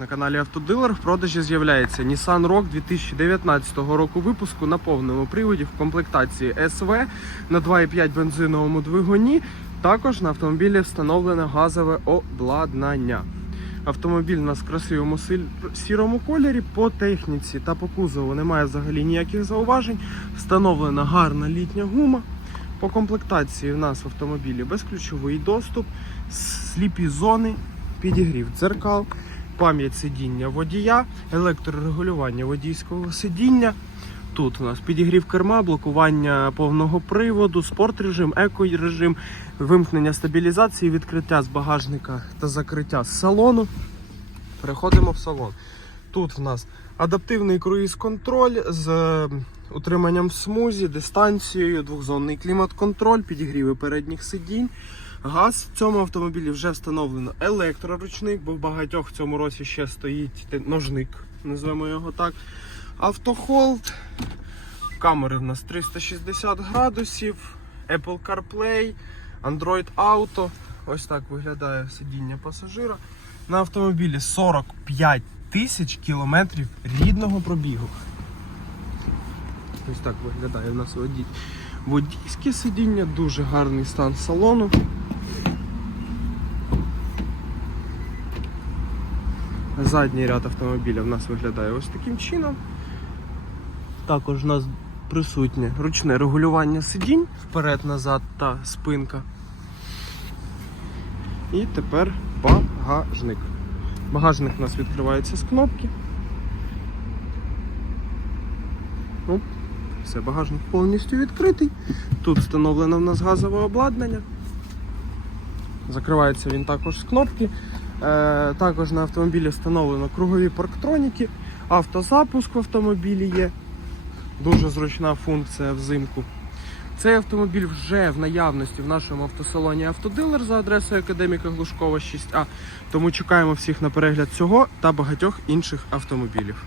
на каналі Автодилер. В продажі з'являється Nissan Rogue 2019 року випуску на повному приводі в комплектації SV на 2,5 бензиновому двигуні. Також на автомобілі встановлене газове обладнання. Автомобіль у нас в красивому сірому кольорі. По техніці та по кузову немає взагалі ніяких зауважень. Встановлена гарна літня гума. По комплектації в нас в автомобілі безключовий доступ, сліпі зони, підігрів дзеркал, пам'ять сидіння водія, електрорегулювання водійського сидіння. Тут у нас підігрів керма, блокування повного приводу, спорт-режим, еко-режим, вимкнення стабілізації, відкриття з багажника та закриття з салону. Переходимо в салон. Тут в нас адаптивний круїз-контроль з е, утриманням в смузі, дистанцією, двохзонний клімат-контроль, підігріви передніх сидінь. Газ в цьому автомобілі вже встановлено електроручник, бо в багатьох в цьому році ще стоїть ножник, назвемо його так. Автохолд. Камери в нас 360 градусів, Apple CarPlay, Android Auto. Ось так виглядає сидіння пасажира. На автомобілі 45 тисяч кілометрів рідного пробігу. Ось так виглядає у нас водій. Водійське сидіння, дуже гарний стан салону. Задній ряд автомобіля в нас виглядає ось таким чином. Також у нас присутнє ручне регулювання сидінь вперед-назад та спинка. І тепер багажник. Багажник у нас відкривається з кнопки. Оп. Все, багажник повністю відкритий. Тут встановлено в нас газове обладнання. Закривається він також з кнопки. Е, також на автомобілі встановлено кругові парктроніки, автозапуск в автомобілі є. Дуже зручна функція взимку. Цей автомобіль вже в наявності в нашому автосалоні Автодилер за адресою Академіка Глушкова 6А. Тому чекаємо всіх на перегляд цього та багатьох інших автомобілів.